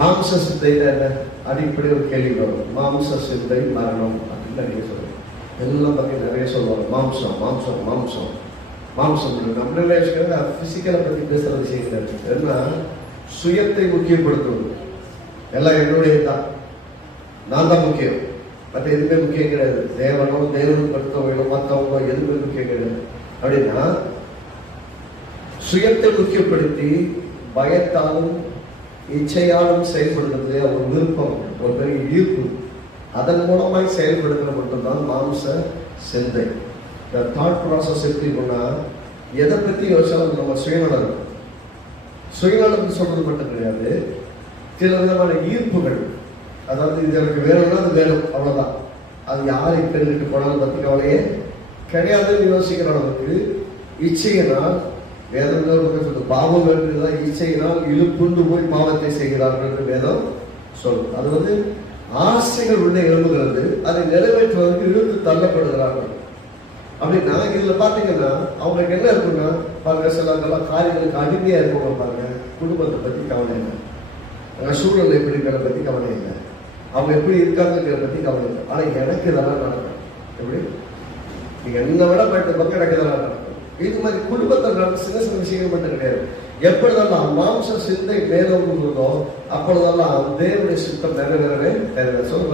மாம்ச சிந்தையில என்ன அடிப்படை ஒரு கேள்வி வரும். மாம்ச சிந்தை மரணம் அப்படின்னு நிறைய சொல்லுவோம் எல்லாம் பற்றி நிறைய சொல்லுவாங்க. மாம்சம் மாம்சம் மாம்சம். மாம்சம் நம்மள ஃபிசிக்கலை பற்றி பேசுகிற விஷயம் கிடையாது ஏன்னா சுயத்தை முக்கியப்படுத்துவது. எல்லாம் என்னுடைய தான் நான் தான் முக்கியம். மற்ற எதுவுமே முக்கியம் கிடையாது. தேவனோ தேவன் படுத்தவங்களோ மற்றவங்களோ எதுவுமே முக்கியம் கிடையாது. அப்படின்னா சுயத்தை முக்கியப்படுத்தி பயத்தாலும் இச்சையாலும் செயல்படுகிறது. ஒரு விருப்பம் ஒரு பெரிய ஈர்ப்பு அதன் மூலமாய் செயல்படுகிற மட்டும்தான் மாம்ச சிந்தை. இந்த தாட் ப்ராசஸ் எப்படி இருக்குன்னா எதை பற்றி யோசிச்சாலும் நம்ம சுயநலம். இருக்கும் சுயநலம் சொல்றது மட்டும் கிடையாது. சில விதமான ஈர்ப்புகள். அதாவது இது எனக்கு வேணும்னா அது வேணும் அவ்வளோதான் அது யாரை பெண்ணுக்கு போனாலும் பற்றி கவலையே கிடையாதுன்னு யோசிக்கிற அளவுக்கு இச்சையினால் வேதம் இன்னொரு சொல்லுது பாவம் என்றுதான் இச்சையினால் இழுப்புண்டு போய் பாவத்தை செய்கிறார்கள் என்று வேதம் சொல்லும். அது வந்து ஆசைகள் உள்ள எழும்புகிறது அதை நிறைவேற்றுவதற்கு இழுத்து தள்ளப்படுகிறார்கள். அப்படின்னா இதுல பாத்தீங்கன்னா அவங்களுக்கு என்ன இருக்குன்னா பாருங்க சில இதெல்லாம் காரியங்களுக்கு அடிமையா இருப்பவங்க பாருங்க குடும்பத்தை பத்தி கவலை இல்லை. சூழல் எப்படி இருக்கிறத பத்தி கவலை இல்லை. அவங்க எப்படி இருக்காங்கிறத பத்தி கவலை இல்லை. ஆனா எனக்கு இதெல்லாம் நடக்கும். எப்படி? நீங்க என்ன விட பட்டு பக்கம் எனக்கு இதெல்லாம் நடக்கும். இது மாதிரி குடும்பத்தில் நடந்த சின்ன சின்ன விஷயங்கள் மட்டும் கிடையாது. எப்பொழுதெல்லாம் மாம்ச சிந்தை மேலோங்குகிறதோ அப்பொழுதெல்லாம் தேவனுடைய சித்தம் நிறைவேறவே நிறைவேற. சொல்லுங்க.